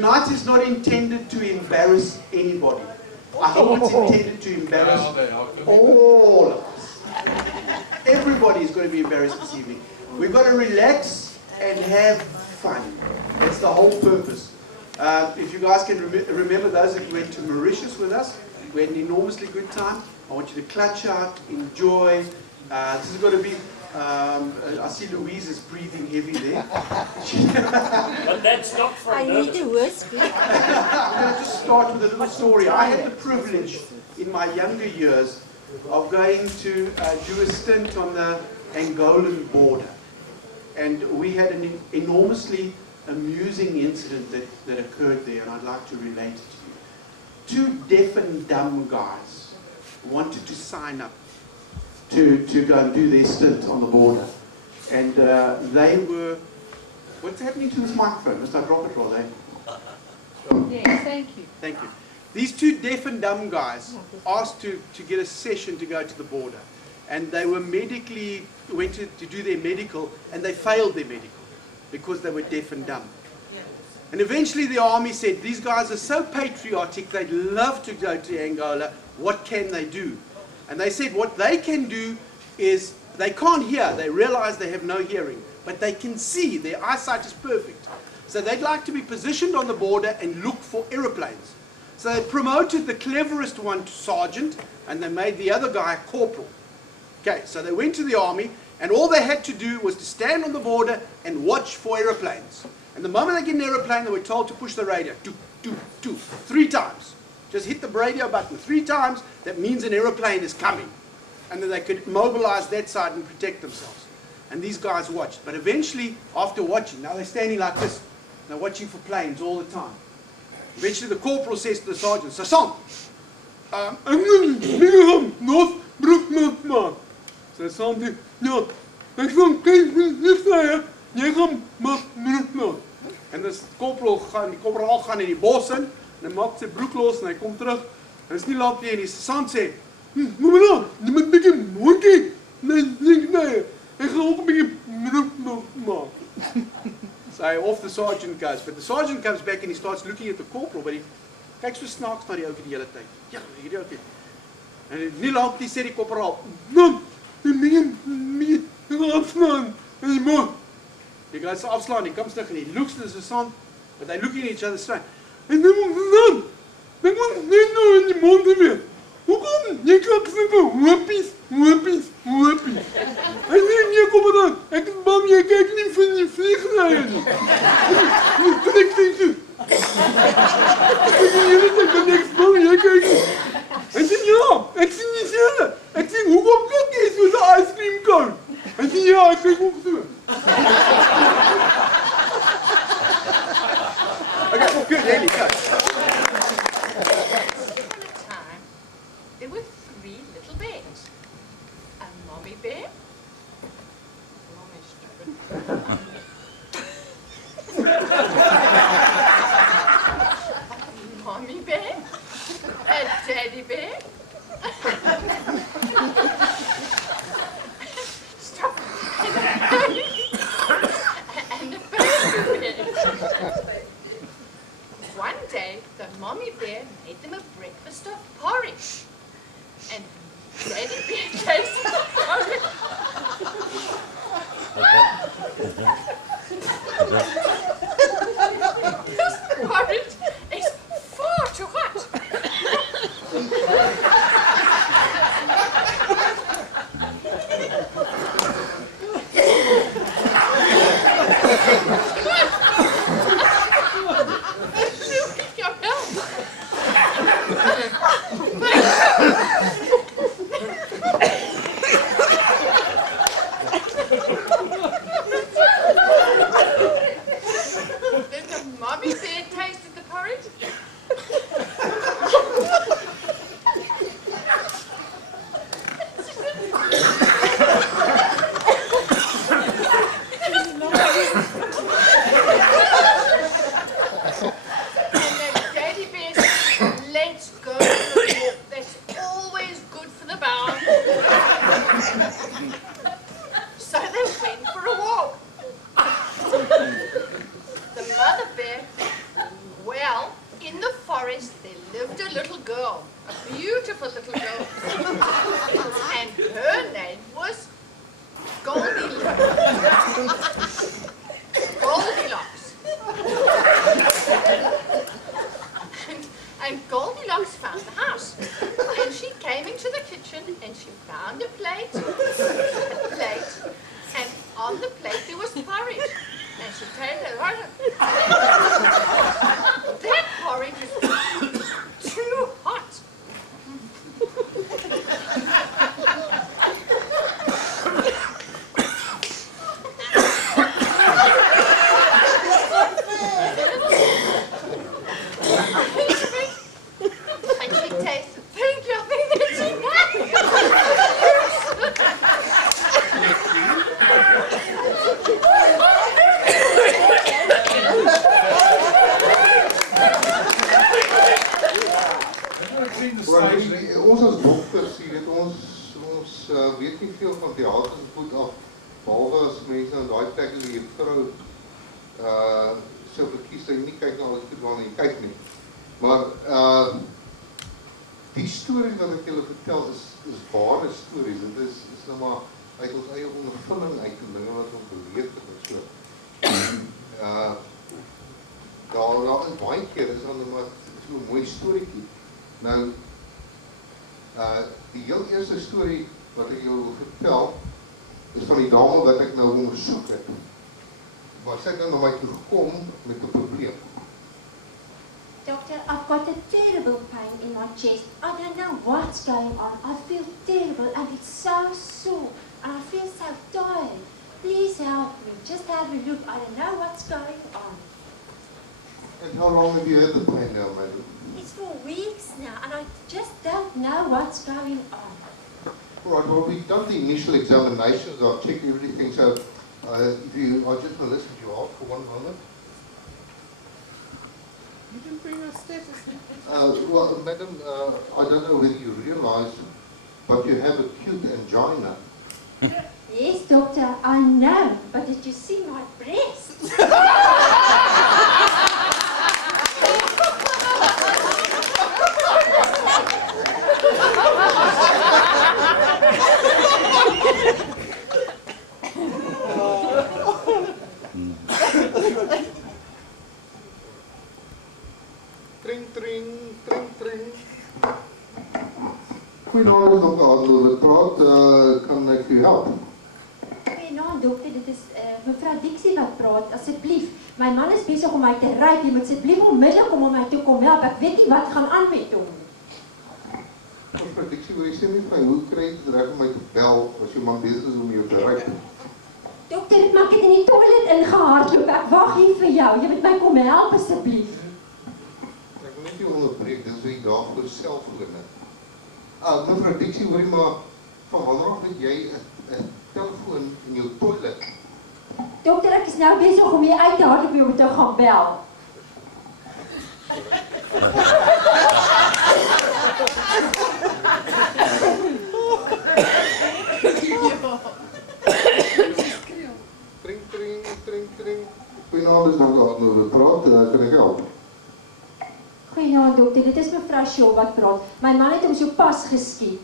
tonight is not intended to embarrass anybody. I hope it's intended to embarrass all of us. Everybody's going to be embarrassed this evening. We've got to relax and have fun. That's the whole purpose. If you guys can remember those that went to Mauritius with us, we had an enormously good time. I want you to clutch out, enjoy. This is going to be, I see Louise is breathing heavy there. But that's not for I need a whisky. I'm going to just start with a little story. I had the privilege in my younger years of going to do a stint on the Angolan border. And we had an enormously amusing incident that occurred there, and I'd like to relate it to you. Two deaf and dumb guys wanted to sign up to go and do their stint on the border. And they were... What's happening to this microphone? Must I drop it, Rolly? Yes, thank you. Thank you. These two deaf and dumb guys asked to get a session to go to the border. And they were went to do their medical, and they failed their medical because they were deaf and dumb. And eventually the army said, these guys are so patriotic, they'd love to go to Angola, what can they do? And they said what they can do is, they can't hear, they realize they have no hearing, but they can see, their eyesight is perfect. So they'd like to be positioned on the border and look for aeroplanes. So they promoted the cleverest one to sergeant, and they made the other guy a corporal. Okay, so they went to the army, and all they had to do was to stand on the border and watch for aeroplanes. And the moment they get an aeroplane, they were told to push the radio, 3 times. Just hit the radio button 3 times, that means an aeroplane is coming. And then they could mobilize that side and protect themselves. And these guys watched. But eventually, after watching, now they're standing like this, they're watching for planes all the time. Eventually the corporal says to the sergeant, Sergeant, so something, no, and this corporal gaan in die bos in, en hy maak sy broek los en hy kom terug, en is nie lank nie, en die sergeant sê, nou, jy moet bietjie mooi kyk, nee, ek gaan ook 'n bietjie maak. So off the sergeant goes, but the sergeant comes back and he starts looking at the corporal, but he kyk so snaaks na die ou die hele tyd. Ja, hierdie ou. En nie lank nie sê die korporaal, afslaan, en die man. Die guy sê afslaan, he comes terug and he looks at the sergeant, but they're looking at each other straight. En die man, ek moet net nou in die mond weer. Hoekom? Jy klap vir hopies. En nie kom dan, ek is bang jy kyk nie vir die vliegtuie nie. Trek toe. Ek kan niks bang jy kyk nie. En sê ja, ek sien nie sewe. Ek sê hoekom kyk jy so 'n ice cream cone? En sê ja, ek kyk ook so. Okay, well, good, Haley, go. There were 3 little bears. A mommy bear, mommy bear, a daddy bear. Stop. And a baby bear. One day, the mommy bear made them a breakfast of porridge. And daddy bear tasted the porridge. This porridge is far too hot. So they went for a walk. The mother bear and she found a plate, and on the plate there was porridge. And she turned it around. That porridge is too hot. And she tasted pink loving that she Ons as dokters, jy weet, ons weet nie veel van theatersvoet af, behalwe as mense aan daai plek as die vrou sou verkies, dat jy nie kyk na al die goed waarna jy kyk nie. Maar die stories wat ek julle vertel is ware stories. Dit is nou maar uit ons eie ondervinding uit en dinge wat ons beleef het en so. Daar in baie keer is dan maar so 'n mooi storieetjie. Nou, die heel eerste storie wat ek jou wil vertel, is van die dame wat ek nou ondersoek het. Maar sy het nou na my toe gekom met 'n probleem. Doctor, I've got a terrible pain in my chest. I don't know what's going on. I feel terrible and it's so sore and I feel so tired. Please help me. Just have a look. I don't know what's going on. And how long have you had the pain now, madam? It's for weeks now and I just don't know what's going on. Right, well, we've done the initial examinations. I've checked everything. So, if you, I just want to listen to you out for one moment. You didn't bring a stethoscope. Well, madam, I don't know whether you realize, but you have acute angina. Yes, doctor, I know. But did you see my breast? Tring, tring, tring, tring. Goedenavond, dokter Adler. Wat praat, kan ek u help? Goeienaand, dokter. Dit is mevrou Dixie wat praat. Asseblief, my man is besig om my te ryp. Jy moet asseblief onmiddellik om my toe kom help. Ek weet nie wat gaan aan met hom. Mevrou Dixie, wil jy sê nie vir my, hoe kry jy dit reg om my te bel as jou man besig is om jou te ryp? Dokter, ek het in die toilet ingehardloop. Ek wag hier vir jou. Jy moet my kom help asseblief. Ek wil net jou onderbreek, dit is wie daarvoor selfone. Mevrou Dixie, hoor jy maar, van wanneer af het jy 'n telefoon in jou toilet? Dokter, ek is nou besig om hier uit te hardloop om te gaan bel. Tring, tring, tring, tring. Goedenavond, dokter Adler. Wat praat, kan ek help? Goeienaand, dokter. Dit is mevrou Shaw wat praat. My man het hom so pas geskiet.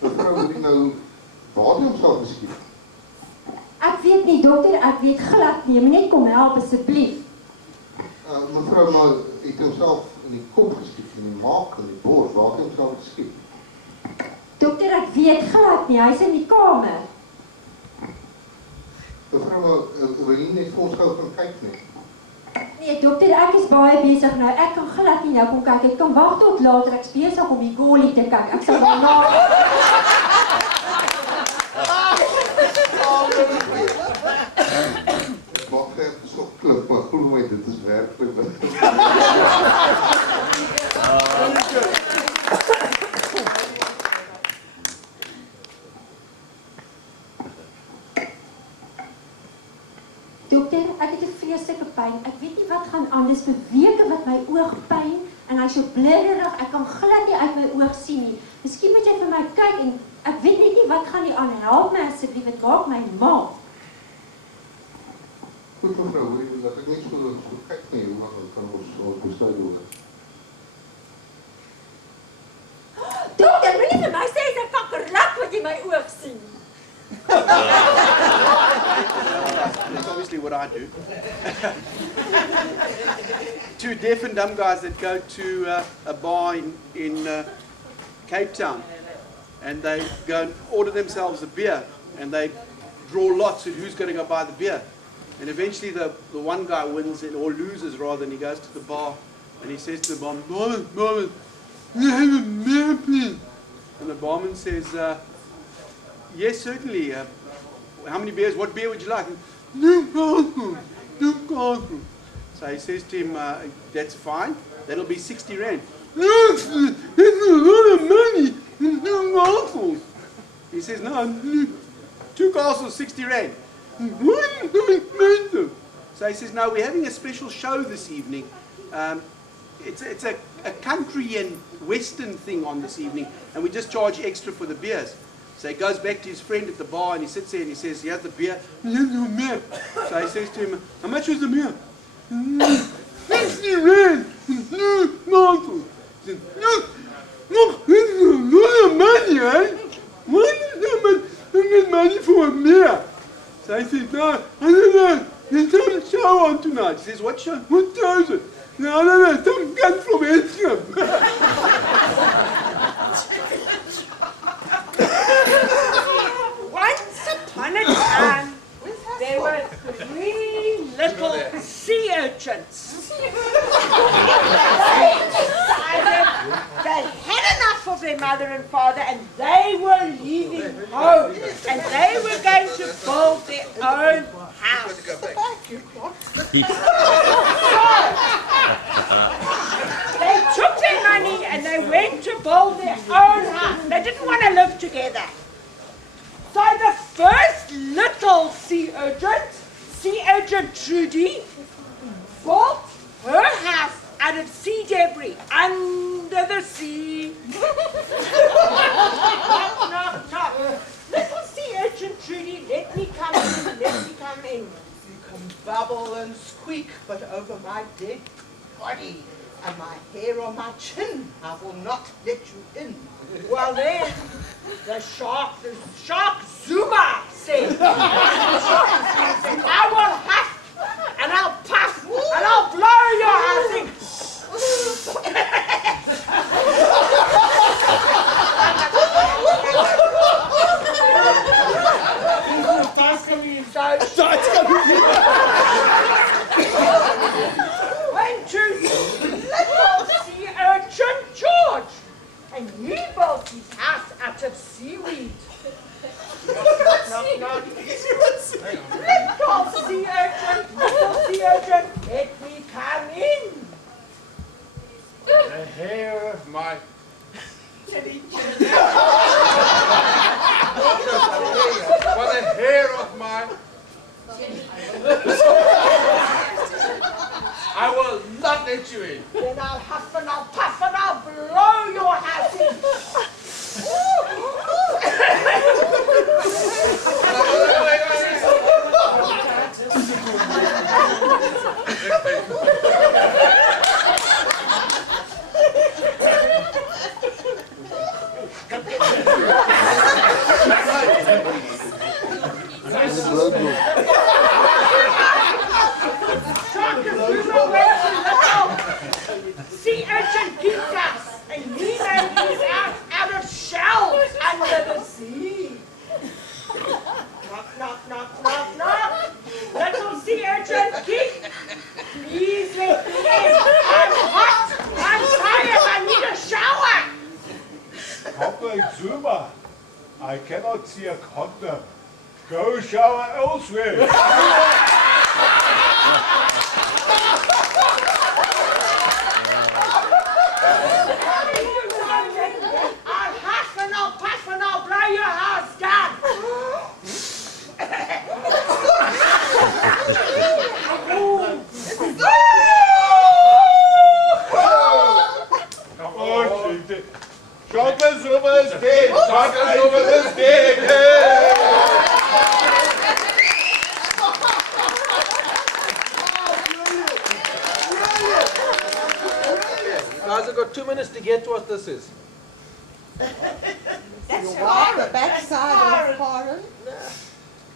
Mevrou, moet jy nou waar jy homself geskiet? Ek weet nie, dokter. Ek weet glad nie. Jy moet net kom help asseblief. Mevrou, maar het homself in die kop geskiet, in die maag, in die bors, waar het homself geskiet? Dokter, ek weet glad nie. Hy's in die kamer. Mevrou, maar wil jy net vir ons gou gaan kyk nie? Nee, dokter, ek is baie besig nou. Ek kan glad nie nou kom kyk. Ek kan wag tot later. Ek's besig om die goalie te kyk. Ek sal daarna... Ek maak net so klip, maar glo my, dit is werk vir my. Dokter, ek het 'n vreeslike pyn. Ek weet nie wat gaan aan. Dis vir weke wat my oog pyn en hy's so blerrig. Ek kan glad nie uit my oog sien nie. Miskien moet jy vir my kyk en ek weet net nie wat gaan nie aan. Help my asseblief, dit maak my mal. Goed mevrou, hoor jy, dat ek net so kyk nie, hoe kan ons besluit oor. Dokter, moenie vir my sê dis 'n kakkerlak wat jy my oog sien. That's obviously what I do. Two deaf and dumb guys that go to a bar Cape Town, and they go and order themselves a beer, and they draw lots at who's going to go buy the beer. And eventually the one guy wins it, or loses rather, and he goes to the bar, and he says to the barman, "Barman, you have a beer, please?" And the barman says, "Yes, certainly. How many beers? What beer would you like?" "No castle, no castle." So he says to him, "That's fine. That'll be 60 rand." "That's a lot of money. No castles." He says, "No, 2 castles, 60 rand." "Why is it so expensive?" So he says, "No, we're having a special show this evening. It's a country and western thing on this evening, and we just charge extra for the beers." So he goes back to his friend at the bar, and he sits there and he says, "Here's the beer." "Here's your beer." So he says to him, "How much was the beer?" 60 rand. No castles. He says, "Look, this is a lot of money, eh? Why is so much money for a beer?" So he says, "No, I don't know. There's some show on tonight." He says, "What show? What show is it?" "No, I don't know. Some gun from Eskimo." Once upon a time, there were 3 little sea urchins. They had enough of their mother and father, and they were leaving home, and they were going to build their own house. They took their money and they went to build their own house. They didn't want to live together. So the first little sea urchin Trudy, built her house out of sea debris under the sea. Knock, knock. Little sea urchin Trudy, let me come in, let me come in. You can babble and squeak, but over my dead body and my hair on my chin, I will not let you in. Well then, the shark Zuma said, I will huff and I'll puff and I'll blow your house in. Went to little sea urchin George, and he built his house out of seaweed. Knock, knock. Little sea urchin, let me come in. The hair of my for the hair of my I will not let you in. Then I'll huff and I'll puff and I'll blow your house in. Sea urchin Pete's house, and he made his house out of shells under the sea. Knock, knock, knock, knock, knock. Little sea urchin Pete, please let me in. I'm hot, I'm tired, I need a shower. Papa Zuma, I cannot see a condom. Go shower elsewhere. I'll huff and I'll puff and I'll blow your house down. Papa Zuma is dead. Papa Zuma is dead. Guys have got 2 minutes to get what this is. That's the backside of foreign.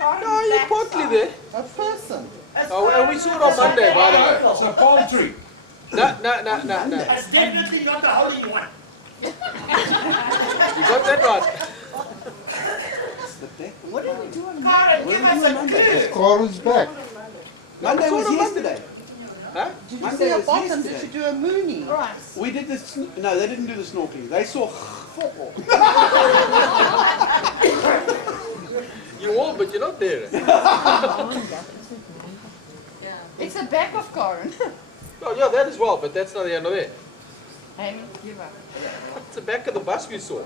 No, you're partly there. A person. Oh, and we saw it on Monday, by the way. It's a palm tree. No. It's definitely not the holy one. You got that right. What did we do on Karen, give us a clue. Karen's back. Monday was yesterday. Huh? Did you Monday see a was bottom? yesterday. Did you do a moonie? Right. We did this. No, they didn't do the snorkeling. They saw. You all, but you're not there. It's the back of Karen. Oh, yeah, that as well, but that's not the end of it. Hey, give up. It's the back of the bus we saw.